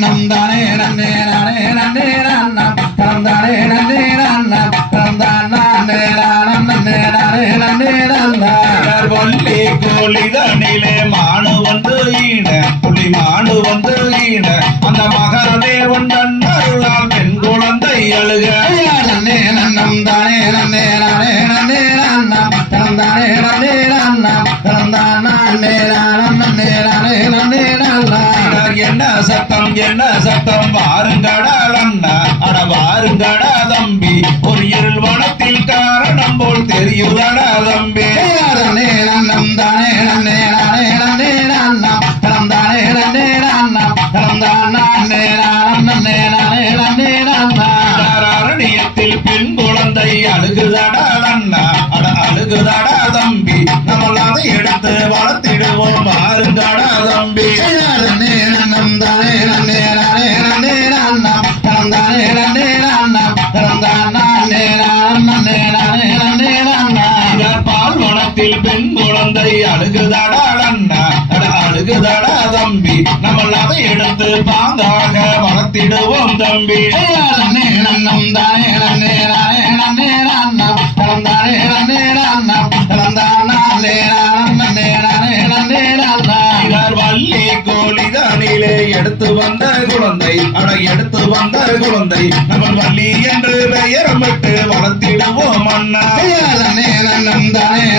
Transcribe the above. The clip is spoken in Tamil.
நன்னம் தானே நன்னே நானே. தந்தானே நன்னே நன்னம் தந்தான் நானே. நானம் நன்னே நானே. நன்னே நன்னம் வள்ளி கோழிதனிலே மானு வந்து ஈன. புலி மானு வந்து ஈன. அந்த மகாதேவன் தன்னருளால் பெண் குழந்தை அழுக. நன்னே நன்னம் தானே நன்னே நானே நன்னே நன்னே நன்னம் தந்தான் நானே. நானம் சத்தம் என்ன சத்தம் வாருங்கடா அண்ணா அட வாருங்கடா தம்பி. ஒரு இருள் வனத்தில் காரணம் போல் தெரியுதடா தம்பி. நன்னே நன்னம் தானே நன்னே நானே நன்னே நன்னம் தந்தானே நன்னே நன்னம் தந்தான் நானே நானம் நன்னே நானே நன்னே நன்னம் அரணியத்தில் பெண் குழந்தை அழுகுதடா அண்ணா அட அழுகுதடா தம்பி. நம்ம அதை எடுத்து வளர்த்திடுவோம். பாருங்கடா தம்பி. பால் வனத்தில் பெண் குழந்தை அழுகுதடா அண்ணா அழுகுதடா தம்பி. நம்ம அதை எடுத்து பாந்தாக வளர்த்திடுவோம் தம்பி. நன்னே நன்னம் தானே நன்னே எடுத்து வந்த குழந்தை அட எடுத்து வந்த குழந்தை. நம்ம வள்ளி என்று பெயரம் விட்டு வளர்த்திடுவோம் அண்ணா. நன்னே நன்னம் தானே.